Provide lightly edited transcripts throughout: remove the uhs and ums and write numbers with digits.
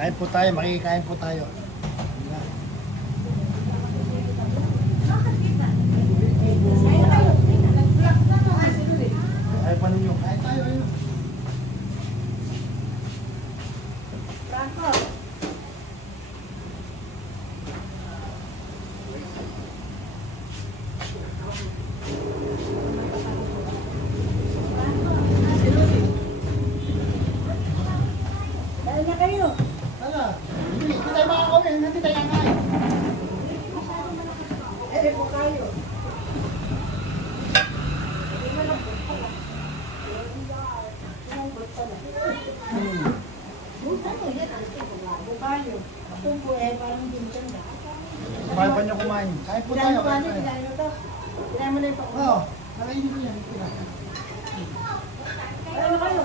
Kain po tayo, makikain po tayo. Kain pa ninyo, kain tayo. Franco. Dahil na kayo. Tala, hindi tayo makakawin, hindi tayo kakain. Eh, po kayo. Bukayo. Kung po eh, parang dinsan na. Sabay pa nyo kumain. Kain po tayo. Kinain mo to. Kinain mo na ito. Oo, nakainin ko yan. Ano kayo?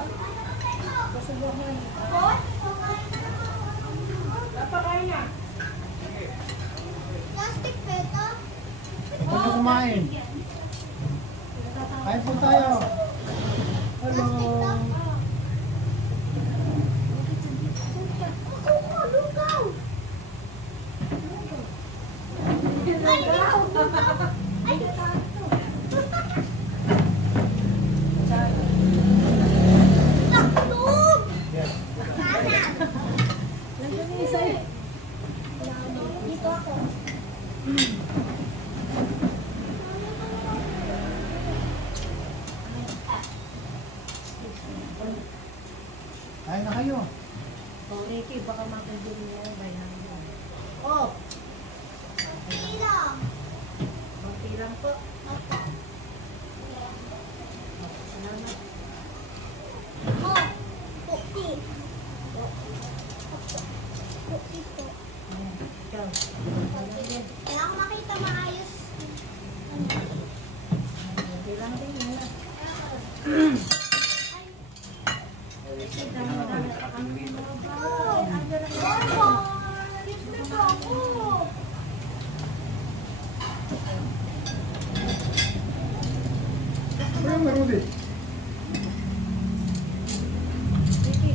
Pasubukan. Napakain na. Plastic peta? Sabay nyo kumain. Kain po tayo. Hello. Lugaw! Ay, tatlog! Yes. Nandiyan yung isa eh. Dito ako. Kain na kayo. Oh, Ricky, baka makagin mo yung bayan mo. Oh. Ilang? Kunti lang po. Salamat. Oh. Puti. Puti po. Ikaw. Kaya ako makita maayos. Kunti lang din yun. Ano yung Rudy? Ricky.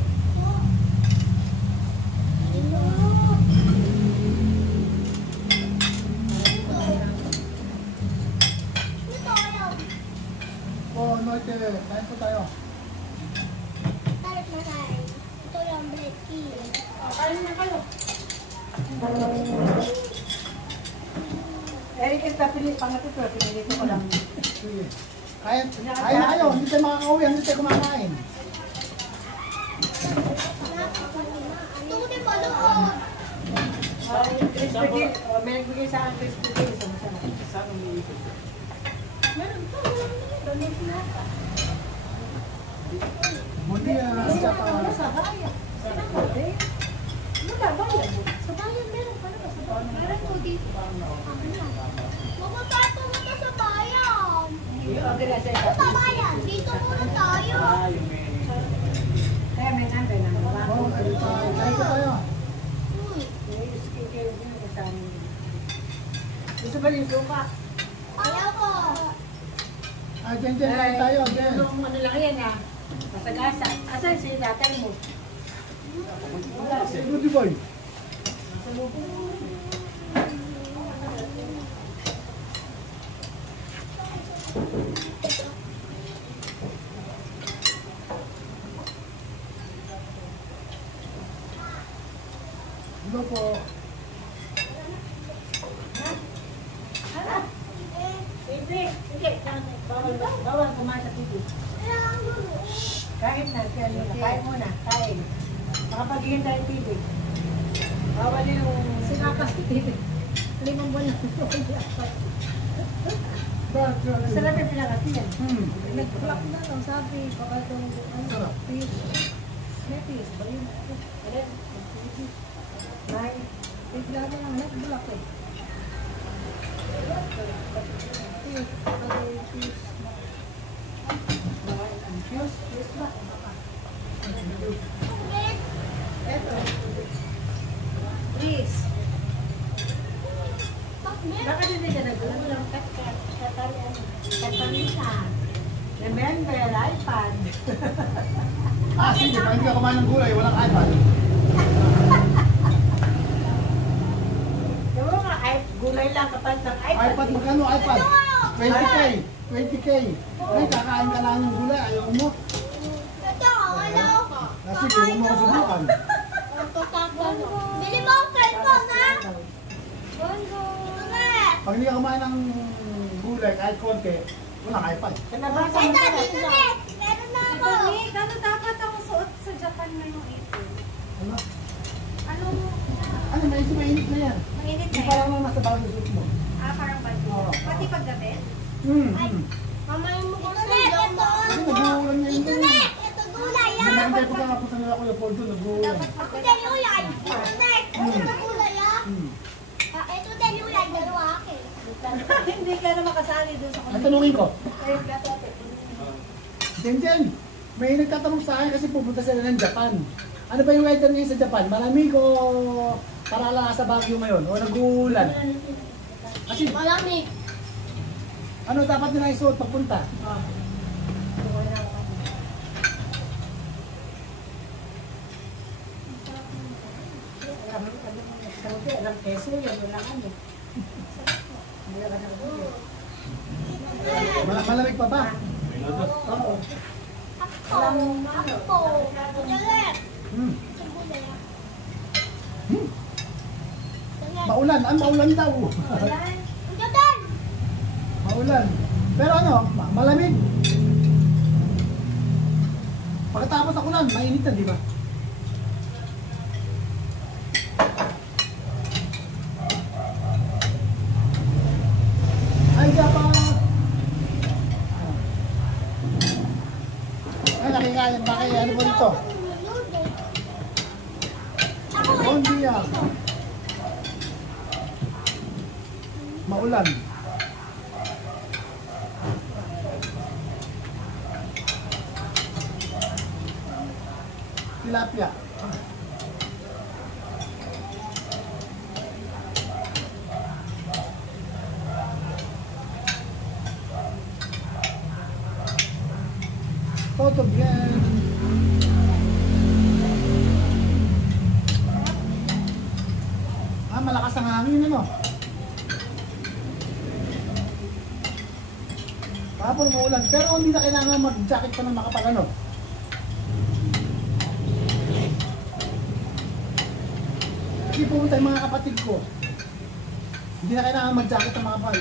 Oh, noche. Kain po tayo. Tarik na tayo. Ito yung bread tea. Kain na kayo. Eric, ito pili. Pangatito. Pinili ko lang. Sige. Kain na kayo. Hindi tayo makakauwi. Hindi tayo kumakain. Gusto ko din malood. Crispy Deal. May nagbigay sa akin Crispy Deal. Sama-sama. Meron pa. Meron pa. Buti siya pa. Sa bayan. Magbabayan mo. Sa bayan meron pa naman sa bayan. Meron po dito. Mamatato mo to sa bayan. Sa bayan, dito muna tayo. Kaya may number na naman. Oh, kain po tayo. Gusto ba yung suka? Ayaw ko. Ah, Jen, kain tayo. Jen. Yung ano lang yan ah. Masagasa. Asan si tatay mo? Rudy boy. Hello po. Hindi. Hindi. Bawal kumain sa TV. Kahit na. Kain muna. Kain. Makapagiging tayo TV. Bawal yung sinakas sa TV. 5 buwan na. Masarap yung pinakati yan. Nag-block na lang sabi. Baka itong fish. May fish ba yun? May bigla na lang nag-block eh. Fish ba? Eto. Please. Baka din ka nag-block lang katalisan. Remember, iPad. Ah, sige. Pag hindi ka kumain ng gulay, walang iPad. iPad, magkano iPad? 20K. 20K. Ay, kakain ka lang ng gulay. Ayaw mo. Ito, wala ako. Sige, huwag mo ko subukan. Bili mo ang cellphone, ha? Ito na. Pag hindi ka kumain ng gulay, kahit konti, walang iPad. Kanabasa mo Ito, na. dito na. Meron na ako. Ano dapat ang suot sa Japan ngayong April? Ano? Anong Ano, mainit na yan. mainit Hindi na pa yan? lang nasa bagong suit mo. Parang bato. Oo. Pati paggabi? Mamayin mo ko sa ito. Kasi nag-uulan na yun. Ito na. Ito gulay, ha? Nagmantay ko ka sa nila Kuya Paul doon, nag-uulan. Ako dali ulay. Ito na. Ito gulay, ha? Ito dali ulay. Dalawa akin. Hindi ka na makasali doon sa Ang tanungin ko, Ayun ka, Tote. Jen, may nagtatanong sa akin kasi pupunta sila ng Japan. Ano ba yung weather ngayon sa Japan? Malamig o para lang sa Baguio ngayon? O nag-uulan? Kasi Malamig. ano dapat nila isuot pagpunta? Alam keso yun, wala ano. Malamig pa ba? Oo. Ako. Dali. Hmm. Ito gulay, ha? Dali. Maulan, maulan daw. Ito din. Maulan. Pero ano, malamig. Pagkatapos ng ulan, mainit na, di ba? Ay, pa. Ay, nakikayan. Bakit? Ano po dito? Oh, hindi yan. Maulan. Tilapia. Todo bien. Malakas ang hangin, ano? Kapag maulan, pero hindi na kailangan mag-jacket pa ng makapal, ano? Kasi pumunta yung mga kapatid ko. Hindi na kailangan mag-jacket ng makapal.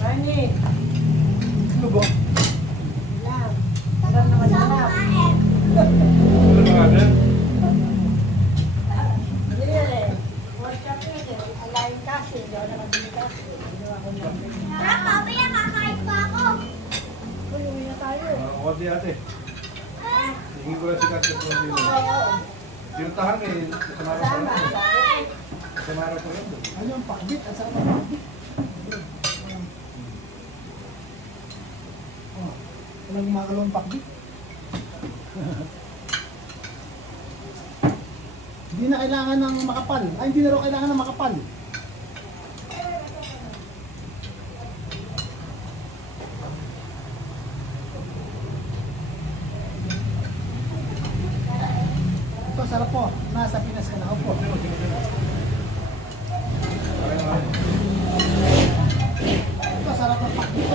Rani, Ano ba? alam. Alam naman alam. Hindi eh. Workshop yun eh. Alain kasi. Hindi ako nakabili kasi. Hindi ako nakabili. Mamaya kakain pa ako. Uy, uwi na tayo eh. Ate, ate. Hingin ko lang si Kat sa pwede mo. Tinutahan eh. Kasama ko Sama. yun. Kasama ko yun. Ano yung pakbit? Ang sarap ng pakbit. Oh, walang makalawang pakbit. Hindi na kailangan ng makapal. Ay, hindi na rin kailangan ng makapal. Ito, sarap po. Nasa Pinas ka na. Opo. Ito, sarap ng pakbit.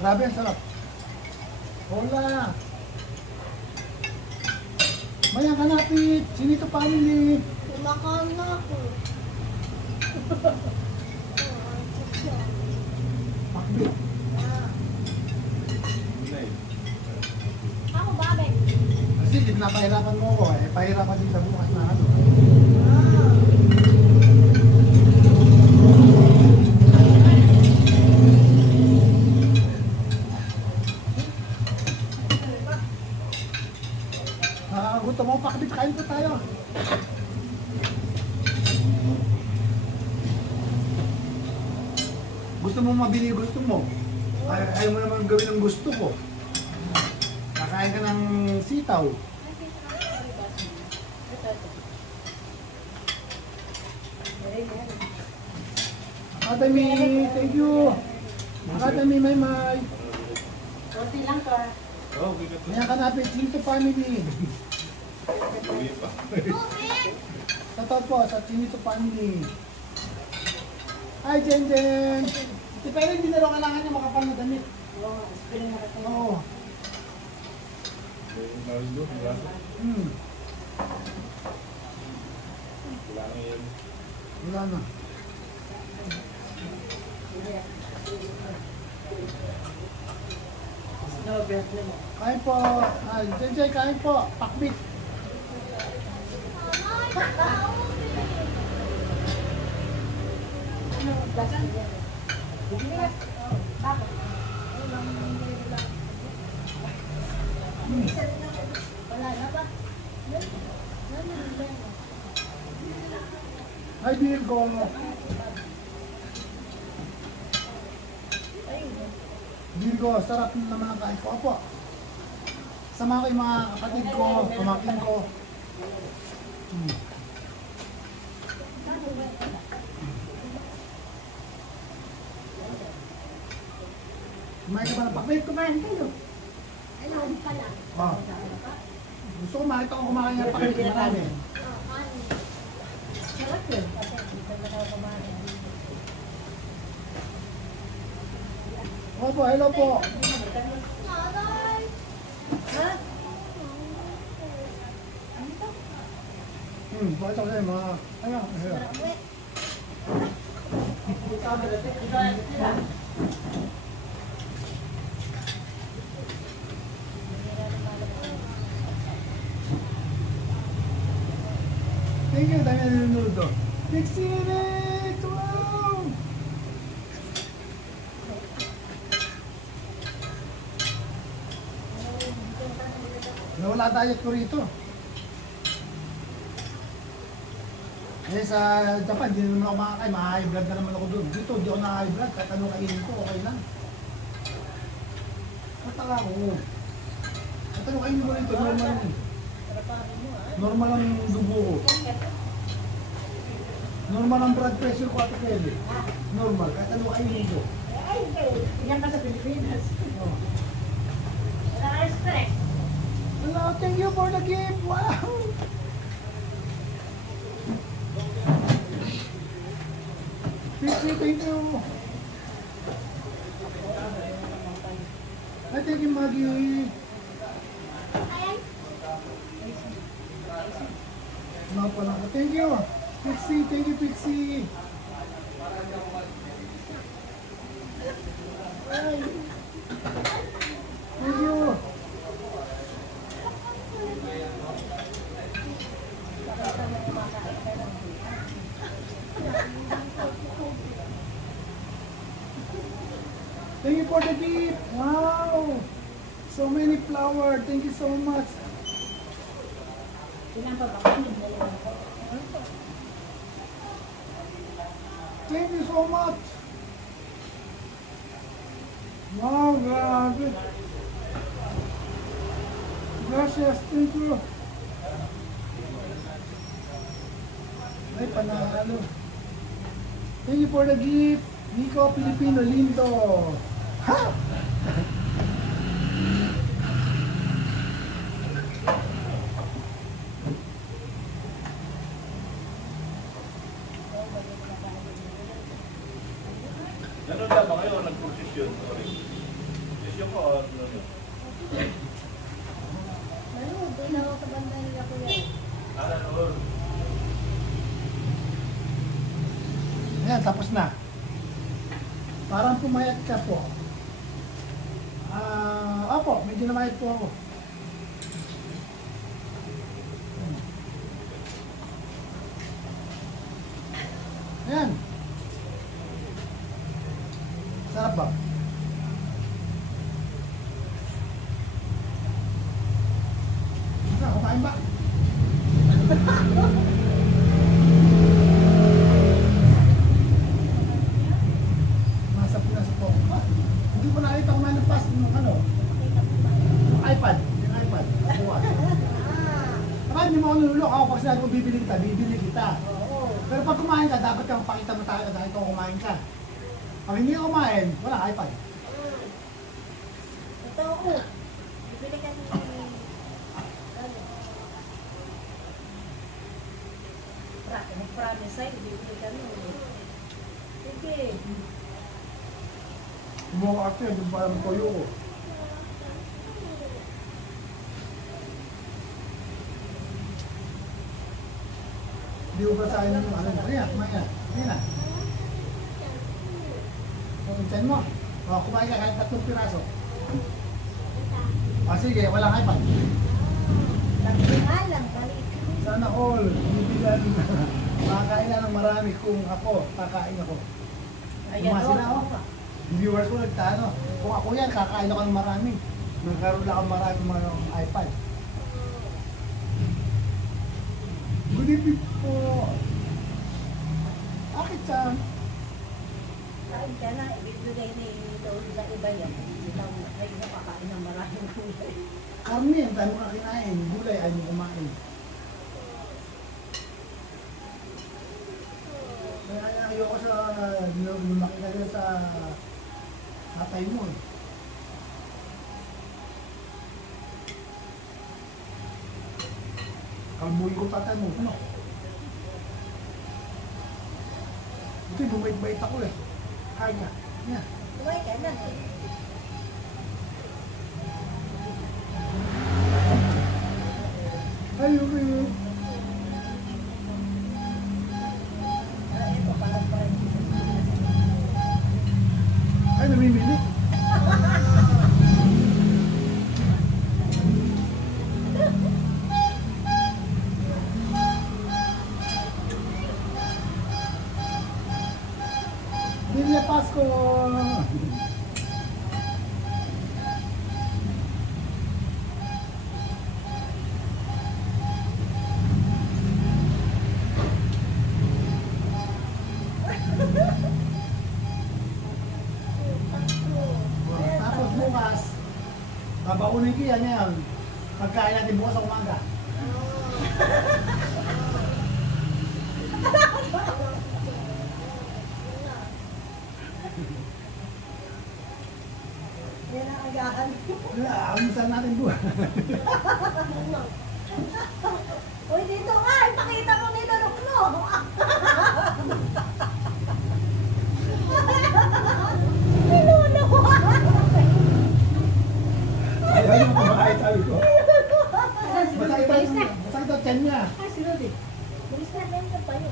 Grabe ang sarap. Hola. Mayang kanapit. Sinito family. Kumakain na ako. Pakbit. Ako, babay. Kasi napahirapan mo ako eh. Pahirapan din sa bukas na ano. Nakakagutom mo, pakbit, kain po tayo. Gusto mo mabili, gusto mo. Ayaw mo naman gawin ang gusto ko. Kakain ka ng sitaw. Akademi, thank you. Akademi, may. Konti lang to. Oh, bigat na. Kaya ka natin, Chinito family. Uwi pa. Totoo po, sa Chinito family. Hi, Jen Jen. Pero hindi na raw kailangan niya makapal na damit. Oo, spring na kasi. Oo. Naldo, braso. Wala na yan. Wala na. No, breath na mo. Kain po. Ay, Jen Jen, kain po. Pakbit. Ano, glass niya? Hindi nga. Bakit? Wala na ba? Hi, Virgo. Virgo, sarap naman ang kain ko. Opo. Sama ko yung mga kapatid ko, pamangkin ko. Kumain ka ba ng pakbit? Kumain kayo. Ano pala? Oh. Gusto ko makita ko kumakain ng pakbit. Marami. Sarap yun. Kasi dito na ako kumain. Opo, hello po. Nanay! Ha? Pakita ko sa'yo mga... Ayan, ayan. Thank you, dami na nanonood doon. Pixie! Wow! Nawala diet ko rito. Eh sa Japan, hindi naman ako makakain. Ma-high blood na naman ako doon. Dito, hindi ako na-high blood. Kahit ano kainin ko, okay lang. Mataka ako. Kahit ano kainin mo rito, normal lang. Normal ang dugo ko. Normal ang blood pressure ko, Ate Kelly. Normal, kahit ano kainin ko. Ay, yan pa sa Pilipinas. Oh. Wala ka stress. Hello, thank you for the gift. Wow! Thank you. Ay, thank you, Maggie. Ano pa lang. Thank you. Pixie, thank you, Pixie. Ay. Thank you. Thank you for the gift. Wow. So many flowers. Thank you so much. Ilan pa ba? Thank you so much. Wow, grabe. Gracias, thank you. Ay, panalo. Thank you for the gift. Nico Filipino Lindo. Ha? Ganun lang ba kayo? Nag-procession? Sorry. Procession ko? Nanood din ako sa banda nila kuya. Nanood. Ayan, tapos na. Parang pumayat ka po. Opo, medyo namayat po ako. Ayan. Sarap ba? Kumain ba? Nasa Pinas po. Hindi ko na pag kumain ka, dapat kang pakita mo tayo dahil kung kumain ka. Pag hindi ka kumain, wala iPad. Ito ako. Bibili ka ng Nag-promise sa'yo, bibili ka nun. Sige. Kumuha ka yun, yung parang toyo ko. Hindi ko ba sa akin yung ano? Kaya, kumain ka. Kumain na. Kumain mo. O, kumain ka kahit 3 piraso. O, sige, walang iPad. Tatlo nga lang, balik. Sana all, bibigyan na. Makakain na ng marami kung ako, kakain ako. Ayan, Umasi na oo. ako. Yung viewers ko nagtano. Kung ako yan, kakain ako ng marami. Nagkaroon ako marami mga iPad. Good evening po. Bakit siya? Kain ka na, ibibigay na yung doon sa iba yan. Ikaw na, kayo na kakain ng maraming gulay. Karne yan, tayo ka kinain. Gulay, ayaw mo kumain. Kaya ayoko sa lumaki ka rin sa tatay mo eh. Kalbuhin ko tatay mo. Ano? Ito, bumait-bait ako eh. Kaya ka. Yan. Kumain ka na. Ay, okay. Ito, parang parang Ay, namimili. Biblia Pasko! Tapos bukas, babaunin ko yan ngayon. Pagkain natin bukas sa umaga. yan ang agahan. Wala, amusan natin bukas. Uy, dito nga. Ipakita mo nito no. Niluno. Ayaw yung kumakain, sabi ko. Masakit ang tiyan niya. Ah, sino din? Bilis na rin sa panyo.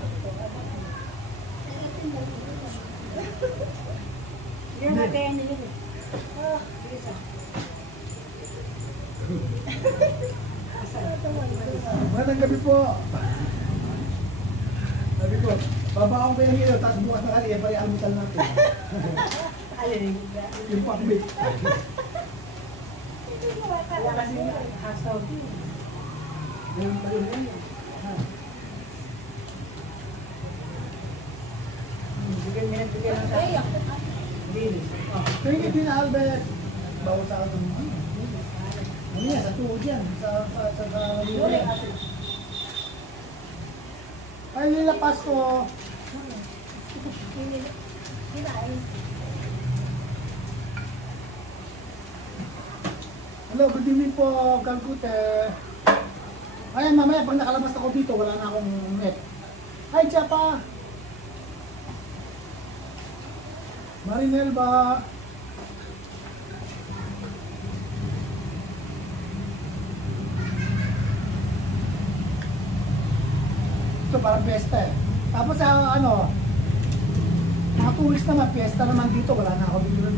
Yan ang kaya nila. Ah, bilis ah. Magandang gabi po. Sabi ko, babaong ko yung hilo, tapos bukas na kali, pari almusal natin. Alin, Yung pakbit. wala kasi hasaw din. Yung talong yan. Bigyan nila, bigyan lang sa akin. Bilis. Thank you, Tina Albert. Bawa sa akin. Ano yan, sa tuhod yan. Sa Yun, kasi Ay, Lila Pasko. Hello, good evening po, Calcute. Ayan, mamaya pag nakalabas ako dito, wala na akong net. Hi, Chapa! Marinel ba? Ito parang piyesta eh. Tapos ano, mga 2 weeks naman, piyesta naman dito, wala na ako dito.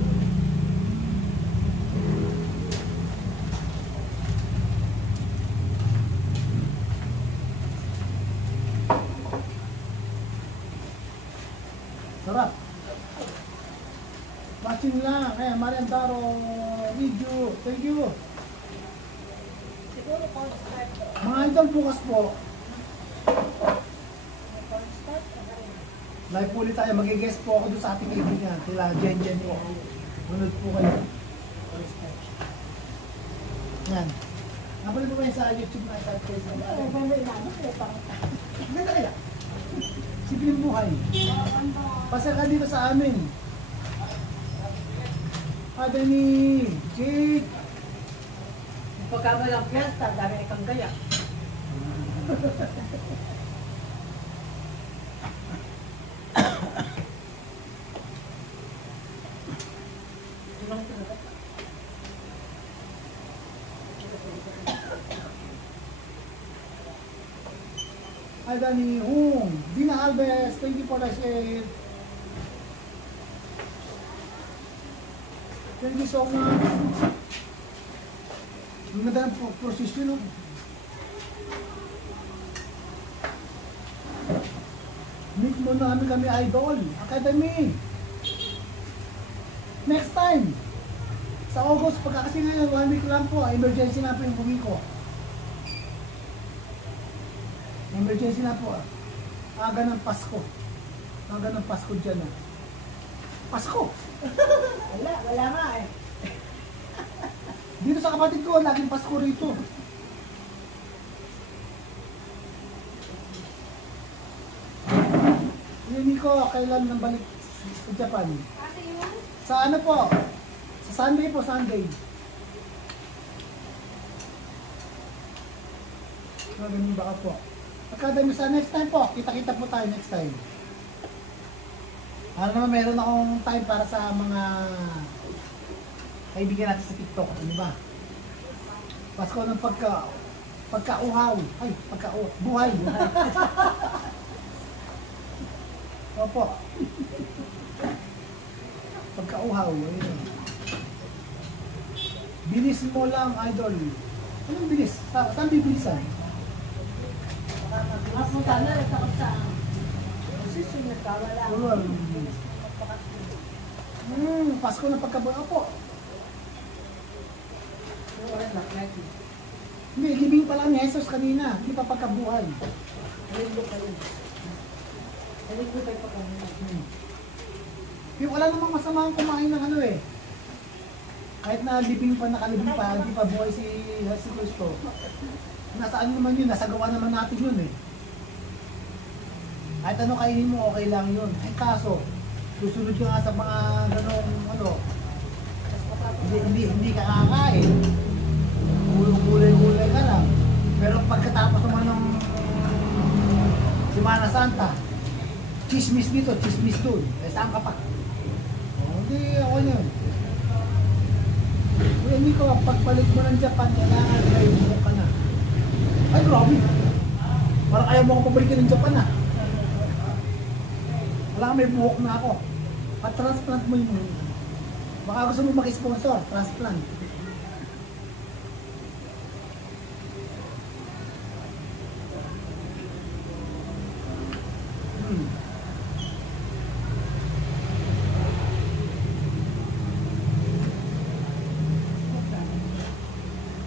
Sarap. Watching lang. Eh, Marian Daro video. Thank you. Siguro cornstarch to. Mga idol, bukas po. May cornstarch o ba rin? Live po ulit tayo. Mag-guest po ako doon sa ating kaibigan. Sila Jen Jen po. Munod po kayo. Yan. Napali po kayo sa YouTube na itat kayo sa Ay, ganda lang. Ano kaya parang Ganda kaya? Si Simpleng buhay. Pasal ka dito sa amin. Adani, Jake. Pagka walang piyesta, dami ikang gaya. Adani, Dina Alves, thank you for the share. Thank you so much. Ang ganda ng prosesyon, no? Meet mo namin kami, Idol Academy. Next time, sa August, pagka kasi ngayon, 1 week lang po, emergency na po yung bumi ko. Emergency na po, aga ng Pasko. Aga ng Pasko dyan, ah. Pasko! Wala nga eh. Dito sa kapatid ko, laging Pasko rito. Hindi ko kailan nang balik sa Japan. Sa ano po? Sa Sunday po, Sunday. So, ganun baka po. Academy sa next time po. Kita-kita po tayo next time. Ano naman, meron akong time para sa mga kaibigan natin sa TikTok. Ano ba? Pasko ng pagka-uhaw. Ay, buhay. Opo. Pagka-uhaw. Ayun. Bilis mo lang, Idol. Anong bilis? Saan bibilisan? Mapunta na, nagtakot sa posisyon, nagkawala. Pasko ng pagkabuhay po. Hindi, libing pa lang ni Jesus kanina. Hindi pa pagkabuhay. Aligo pa yun. Aligo pa yung pagkabuhay. Wala namang masama ang kumain ng ano eh. Kahit na libing pa, nakalibing pa, hindi pa buhay si Cristo. Nasa ano naman yun, nasa gawa naman natin yun eh. Kahit ano kainin mo, okay lang yun. Ay kaso, susunod ka nga sa mga ganong ano, hindi ka kakain. Gulay-gulay ka lang. Pero pagkatapos naman ng Semana Santa, chismis dito, chismis doon. Eh saan ka pa? Hindi ako yun. Kuya Nico, pagpalit mo ng Japan, kailangan kayo mo ka na. Ay, grabe. Parang ayaw mo akong pabalikin ng Japan, ah. Wala ka, may buhok na ako. Pat-transplant mo yun. Baka gusto mo maki-sponsor, transplant.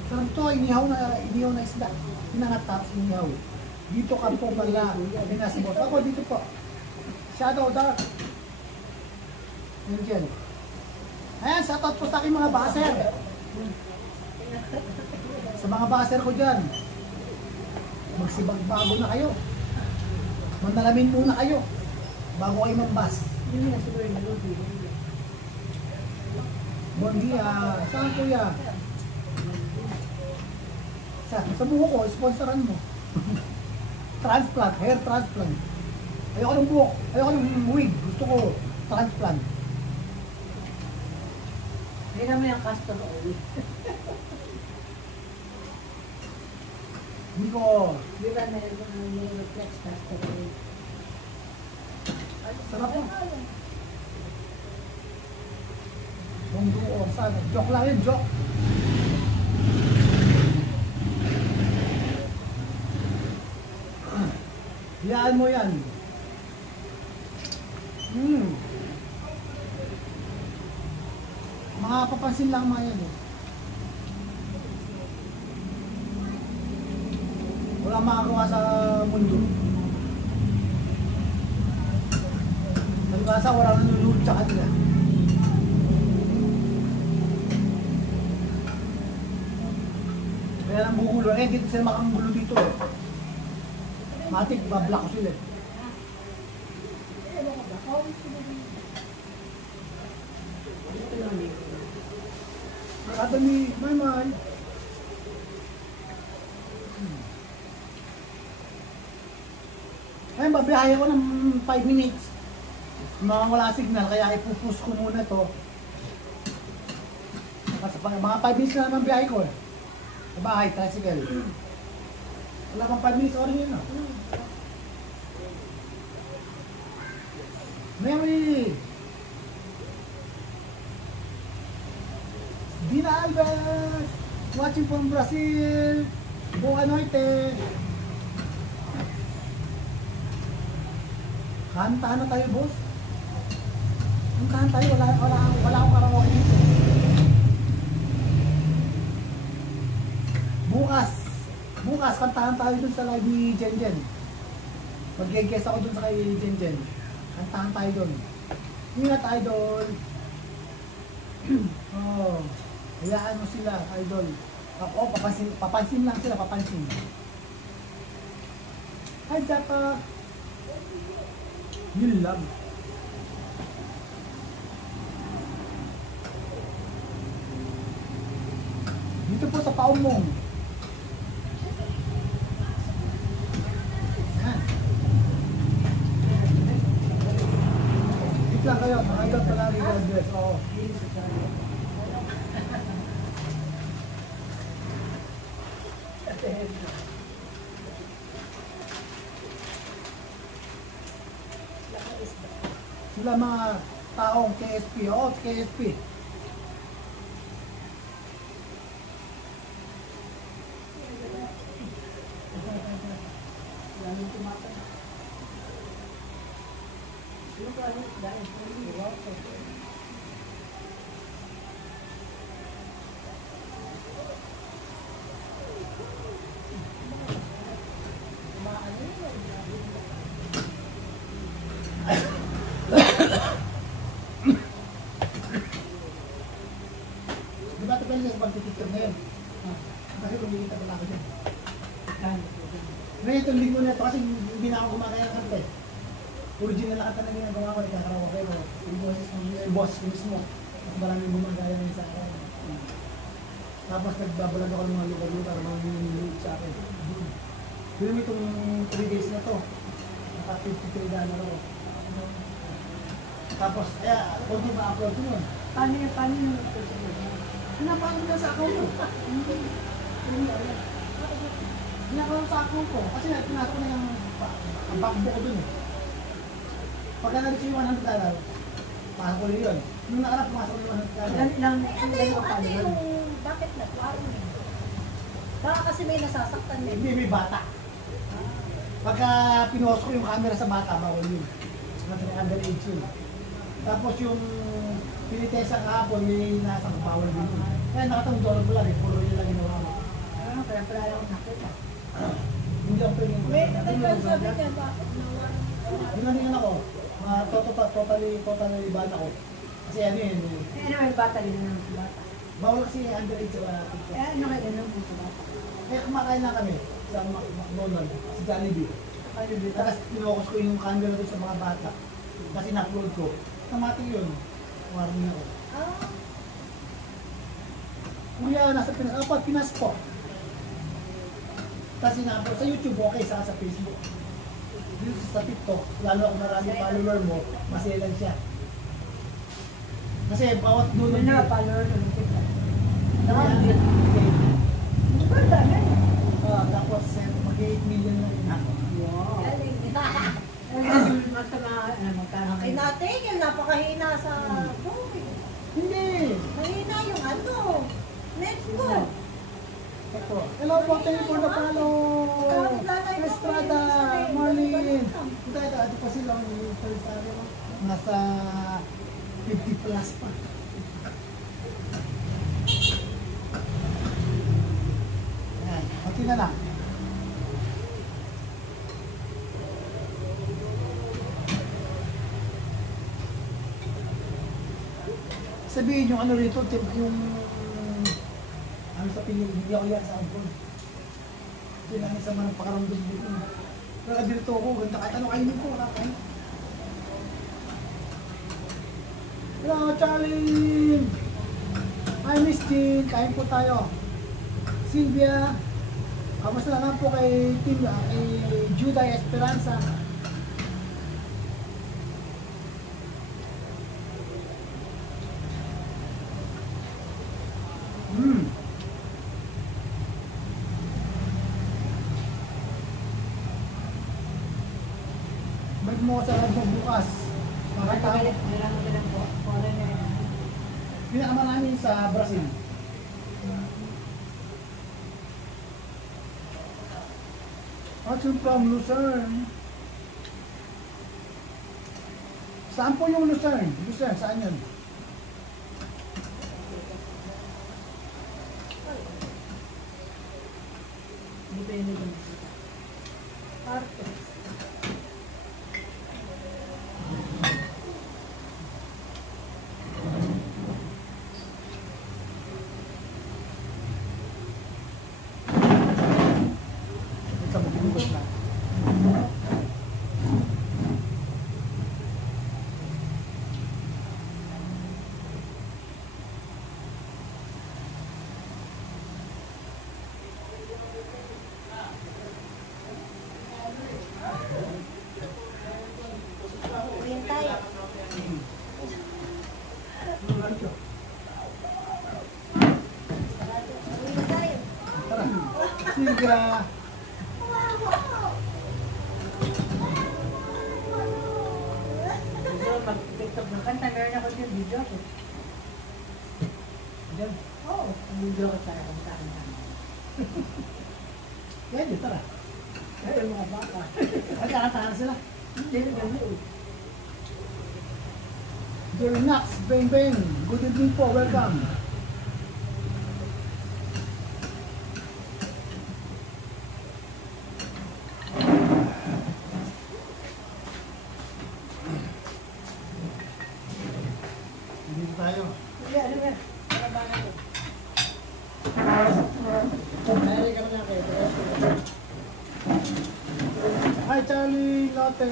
Sarap to, inihaw na isda. Pinangat tapos inihaw. Dito ka po pala. May nasa boss. Ako dito po. Shadow Dark. Yan dyan. Ayan, shoutout po sa aking mga baser. Sa mga baser ko dyan. Magsibagbago na kayo. Manalamin muna kayo. Bago kayo mambas. Hindi na siguro yung lubi. Bon dia. Saan kuya? Sa buhok ko, sponsoran mo. Transplant, hair transplant. Ayoko ng buhok, ayoko ng wig. Gusto ko transplant. Hindi naman yung castor oil. Hindi ko. Di ba may reflex castor oil? Sarap po. Bongduo, sana. Joke lang yun, joke. Hiyaan mo yan. Mga papansin lang mga yan eh. Wala makagawa sa mundo. Malibasa, wala nanulunod sa kanila. Kaya nang bugulo. Eh, dito sila makanggulo dito eh. Matik, bablock ko sila eh. Ito lang dito. Nakadami, may. Ngayon, babiyahe ko ng 5 minutes. Mga wala signal, kaya ipupush ko muna to. Kasi mga 5 minutes na naman biyahe ko eh. Sa bahay, tricycle. Wala pang 5 minutes, orin yun ah. Mary! Dina Alves! Watching from Brazil! Boa noite! Kantahan na tayo, boss. Ang kantahan tayo, wala akong karaoke dito. Bukas, kantahan tayo dun sa live ni Jenjen. Mag-guest ako dun sa kay Jenjen. Kantahan tayo dun. Ingat, idol. Oh, hayaan mo sila, idol. Oh, papansin lang sila, papansin. Hi, Japa. You love. Dito po sa Paumong. Yan. Dito lang kayo, mga idol palagi God bless. Oo. Sila mga taong KSP. Oo, KSP. Di ba ito pala sa pagtitipid na yun? Kasi kumikita pala ako dyan. Ngayon itong linggo na ito kasi hindi na ako gumagaya ng kanta eh. Original na kanta na ginagawa ko, ikakarawa ko kayo. Yung boss ko mismo. Mas maraming gumagaya ng isa akin. Tapos nagbabalag ako ng mga lugar-lugar, mga minimilite sa akin. Doon itong 3 days na to. Naka 53 na ako. Tapos, kung ma-upload ko yun. Paano yung Pinapano nila sa account ko. Pinapano sa account ko. Kasi pinasok ko na yung backbook ko dun eh. Pagka nabit yung $100, pasok ko yun. Nung nakarap, pumasok ko yung $100. ilang Ano yung bakit nagwaro niya? Baka kasi may nasasaktan niya. Hindi, may bata. Pagka pinuhos ko yung camera sa bata, bawal yun. Kasi underage yun. Tapos yung pinitesa kahapon, may nasa bawal din yun. Kaya nakatang $1 ko lang eh, puro yun lang ginawa mo. Kaya pala lang nakita. Hindi ako pwede mo. Wait, sabi niya bakit Gingalingan ako. Totally bata ko. Kasi ano yun, Ano may bata din naman sa bata? bawal kasi underage sa TikTok. Ano kayo ganun po sa bata? Kaya kumakain na kami sa McDonald's, sa Jollibee. Tapos pinokos ko yung camera doon sa mga bata. Kasi na-upload ko. Tamati yun. Warning ako. Kuya, nasa Pinas. Apat, Pinas po. Kasi na-upload sa YouTube, okay, saka sa Facebook. Dito sa TikTok, lalo kung marami follower mo, maselan siya. Kasi bawat dulo Ano na, follower ng TikTok. Tapos mag-8 million na rin ako. Wow. galing? Magkano Ay natin, yung napakahina sa buhay. Hindi! Mahina yung ano. Let's go. Ito. Hello po, thank you for the follow! Estrada, Marlene! Ito pa sila yung Estrada. Nasa 50 plus pa. Ayan, okay na lang. Sabihin yung ano rito, tip yung ano sa piling, hindi ako yan sa ampon. Hindi lang sa mga pakaramdam dito. Pero dito ako, ganda ka, tanong kainin ko, wala kayo. Hello, Charlie! Hi, Miss Jean. Kain po tayo. Sylvia. Kamusta naman po kay Juday Esperanza. Ba't mo sa live mo bukas? Makatawag. Pinakamarami sa Brazil. Actually from Lucerne. Saan po yung Lucerne? Lucerne, saan yun? Depende dun. Arte. Ito mo, binubos na. Uwi tayo. Uwi tayo. Tara. Silga. Siguro mag-tiktok ng kanta, meron ako dyan, video ko. Diyan. Oo, ang video ko sa kanta. Pwede, tara. Kaya yung mga bata. Magkakatahan sila. Hindi na gano'n. Durnax, Beng Beng. Good evening po, welcome. Dito tayo. Hindi, ano ba? Para ba na yun? Nari ka na kayo. Hi Charlie, Lotte.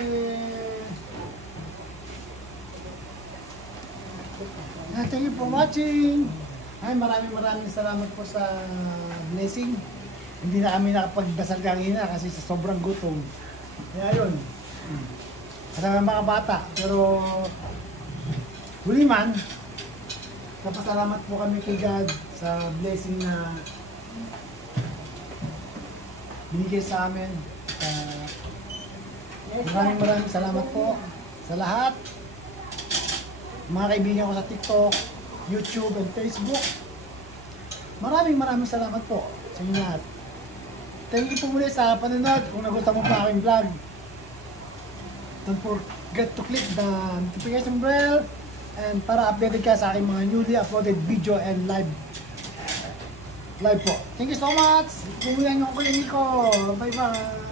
Thank you for watching. Ay, maraming salamat po sa blessing. Hindi na kami nakapagdasal kanina kasi sa sobrang gutom. Kaya yun. Kasama mga bata. Pero huli man, napasalamat po kami kay God sa blessing na binigay sa amin. Maraming salamat po sa lahat. Mga kaibigan ko sa TikTok, YouTube, and Facebook. Maraming salamat po sa inyo lahat. Thank you po muli sa panonood. Kung nagustuhan mo pa aking vlog, don't forget to click the notification bell and para updated ka sa aking mga newly uploaded video and live po. Thank you so much. Kumuyan niyo ko yung Nico. Bye bye.